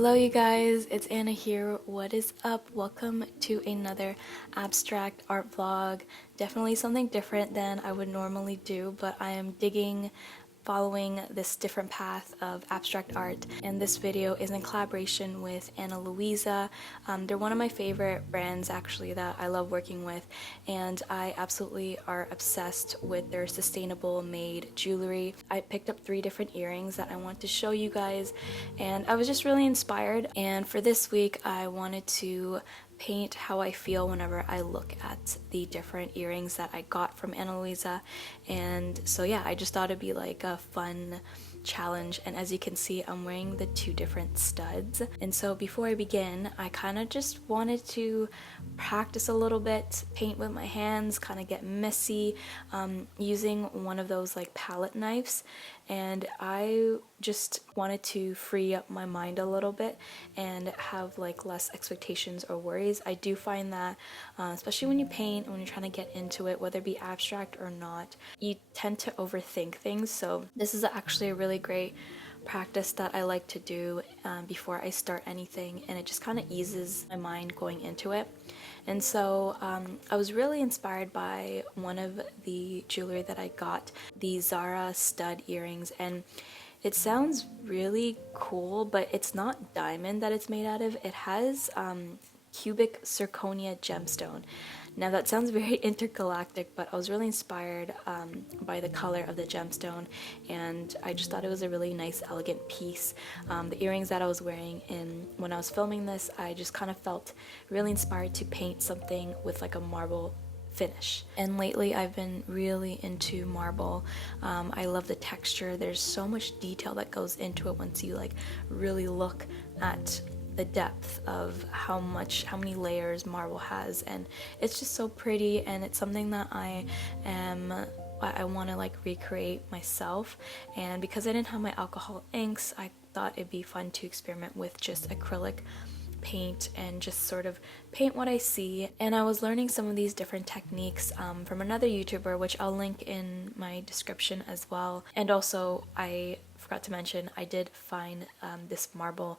Hello you guys, it's Anna here. What is up? Welcome to another abstract art vlog. Definitely something different than I would normally do, but I am following this different path of abstract art, and this video is in collaboration with Luisa. They're one of my favorite brands actually that I love working with, and I absolutely are obsessed with their sustainable made jewelry. I picked up 3 different earrings that I want to show you guys, and I was just really inspired, and for this week I wanted to paint how I feel whenever I look at the different earrings that I got from Ana Luisa. And so yeah, I just thought it'd be like a fun challenge, and as you can see I'm wearing the 2 different studs. And so before I begin, I kind of just wanted to practice a little bit, paint with my hands, kind of get messy, using one of those like palette knives, and I just wanted to free up my mind a little bit and have like less expectations or worries. I do find that especially when you paint and when you're trying to get into it, whether it be abstract or not, you tend to overthink things. So this is actually a really great practice that I like to do before I start anything, and it just kind of eases my mind going into it. And so I was really inspired by one of the jewelry that I got, the Zara stud earrings, and it sounds really cool, but it's not diamond that it's made out of. It has cubic zirconia gemstone. Now that sounds very intergalactic, but I was really inspired by the color of the gemstone, and I just thought it was a really nice, elegant piece. The earrings that I was wearing when I was filming this, I just kind of felt really inspired to paint something with like a marble finish. And lately I've been really into marble. I love the texture. There's so much detail that goes into it once you like really look at the depth of how many layers marble has, and it's just so pretty, and it's something that I want to like recreate myself. And because I didn't have my alcohol inks, I thought it'd be fun to experiment with just acrylic paint and just sort of paint what I see. And I was learning some of these different techniques from another YouTuber, which I'll link in my description as well. And also, I forgot to mention, I did find this marble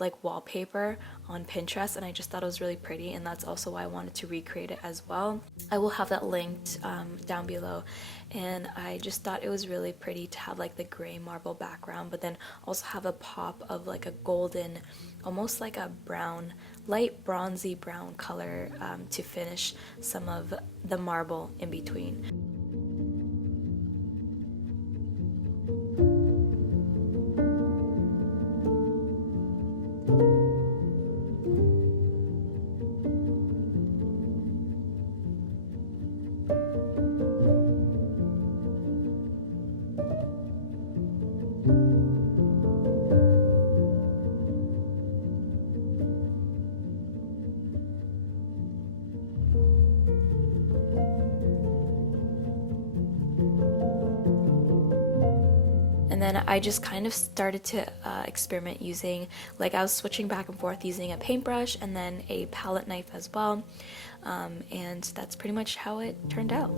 like wallpaper on Pinterest, and I just thought it was really pretty, and that's also why I wanted to recreate it as well. I will have that linked down below, and I just thought it was really pretty to have like the gray marble background, but then also have a pop of like a golden, almost like a brown, light bronzy brown color to finish some of the marble in between. And then I just kind of started to experiment using, like I was switching back and forth using a paintbrush and then a palette knife as well. And that's pretty much how it turned out.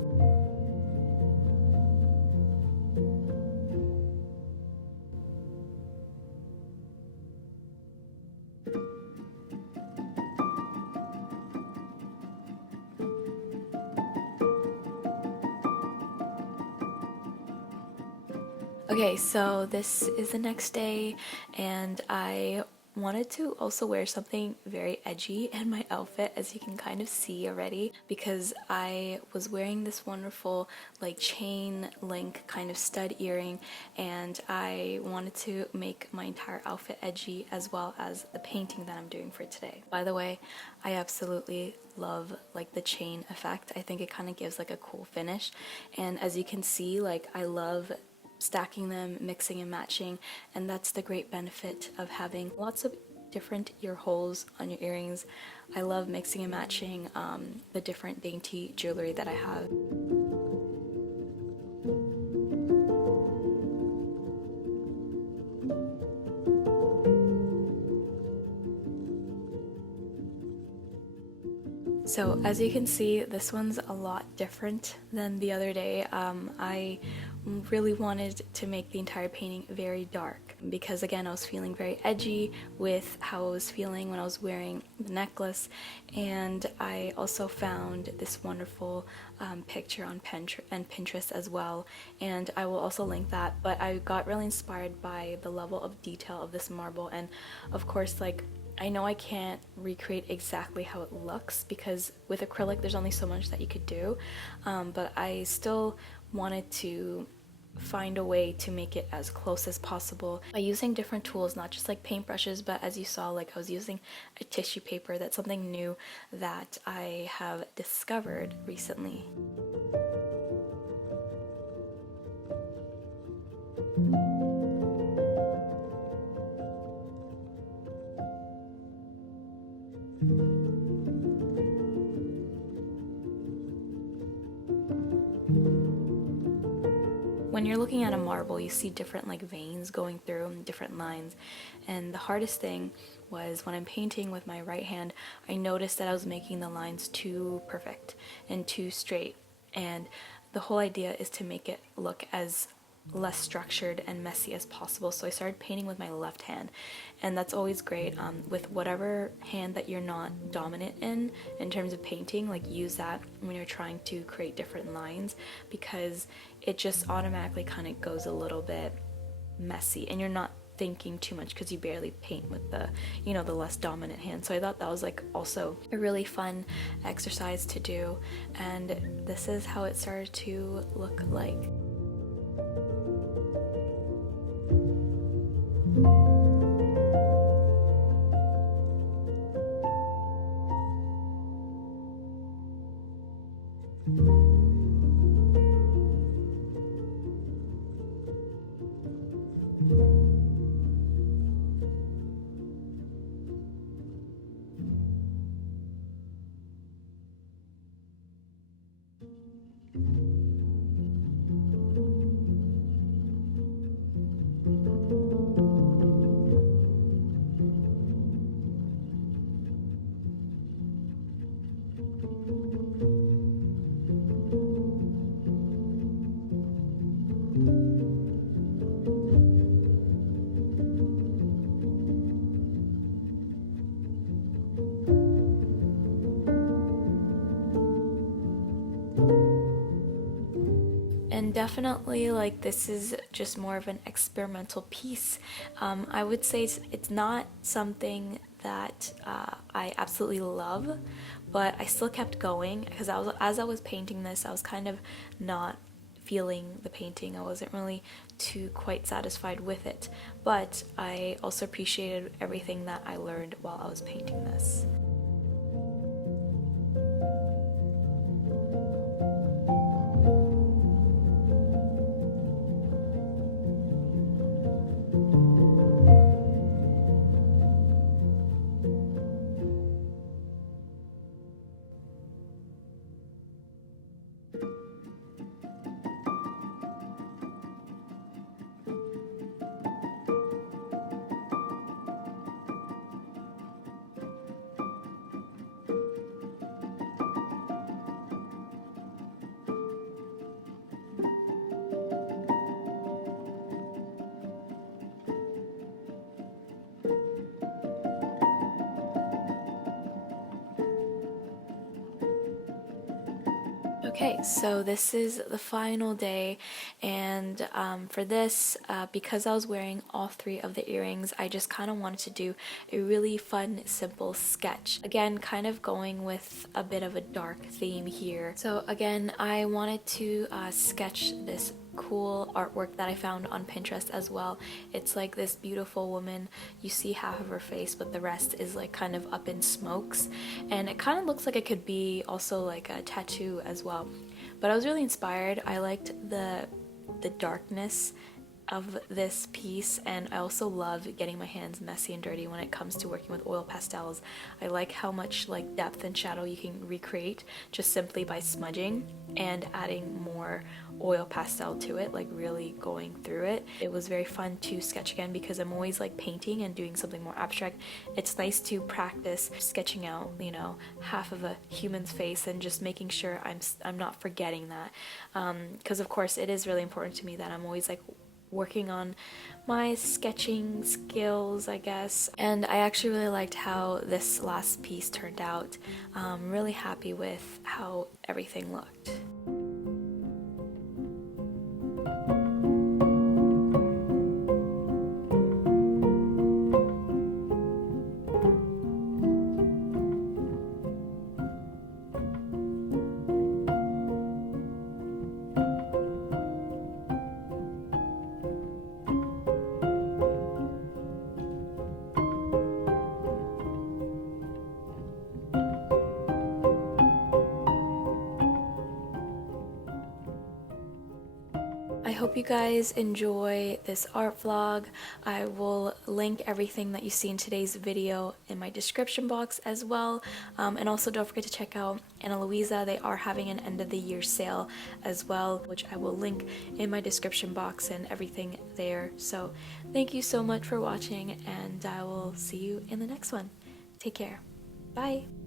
Okay, so this is the next day, and I wanted to also wear something very edgy in my outfit, as you can kind of see already, because I was wearing this wonderful like chain link kind of stud earring, and I wanted to make my entire outfit edgy, as well as the painting that I'm doing for today. By the way, I absolutely love like the chain effect. I think it kind of gives like a cool finish, and as you can see, like I love stacking them, mixing and matching, and that's the great benefit of having lots of different ear holes on your earrings. I love mixing and matching the different dainty jewelry that I have. So as you can see, this one's a lot different than the other day. I really wanted to make the entire painting very dark because again I was feeling very edgy with how I was feeling when I was wearing the necklace, and I also found this wonderful picture on Pinterest as well, and I will also link that. But I got really inspired by the level of detail of this marble, and of course, like, I know I can't recreate exactly how it looks because with acrylic there's only so much that you could do, but I still wanted to find a way to make it as close as possible by using different tools, not just like paintbrushes, but as you saw, like I was using a tissue paper. That's something new that I have discovered recently. When you're looking at a marble, you see different like veins going through and different lines, and the hardest thing was when I'm painting with my right hand, I noticed that I was making the lines too perfect and too straight, and the whole idea is to make it look as less structured and messy as possible. So I started painting with my left hand, and that's always great with whatever hand that you're not dominant in terms of painting. Like, use that when you're trying to create different lines, because it just automatically kind of goes a little bit messy and you're not thinking too much because you barely paint with the, you know, the less dominant hand. So I thought that was like also a really fun exercise to do, and this is how it started to look like. And definitely, like, this is just more of an experimental piece. I would say it's not something that I absolutely love, but I still kept going because as I was painting this, I was kind of not feeling the painting. I wasn't really too quite satisfied with it, but I also appreciated everything that I learned while I was painting this. Okay, so this is the final day, and for this, because I was wearing all three of the earrings, I just kind of wanted to do a really fun, simple sketch. Again, kind of going with a bit of a dark theme here. So again, I wanted to sketch this cool artwork that I found on Pinterest as well. It's like this beautiful woman. You see half of her face, but the rest is like kind of up in smokes, and it kind of looks like it could be also like a tattoo as well. But I was really inspired. I liked the darkness of this piece, and I also love getting my hands messy and dirty when it comes to working with oil pastels. I like how much like depth and shadow you can recreate just simply by smudging and adding more oil pastel to it, like really going through it. It was very fun to sketch again because I'm always like painting and doing something more abstract. It's nice to practice sketching out, you know, half of a human's face and just making sure I'm not forgetting that, because of course it is really important to me that I'm always like working on my sketching skills, I guess. And I actually really liked how this last piece turned out. Really happy with how everything looked. I hope you guys enjoy this art vlog. I will link everything that you see in today's video in my description box as well. And also don't forget to check out Ana Luisa. They are having an end of the year sale as well, which I will link in my description box and everything there. So thank you so much for watching, and I will see you in the next one. Take care. Bye.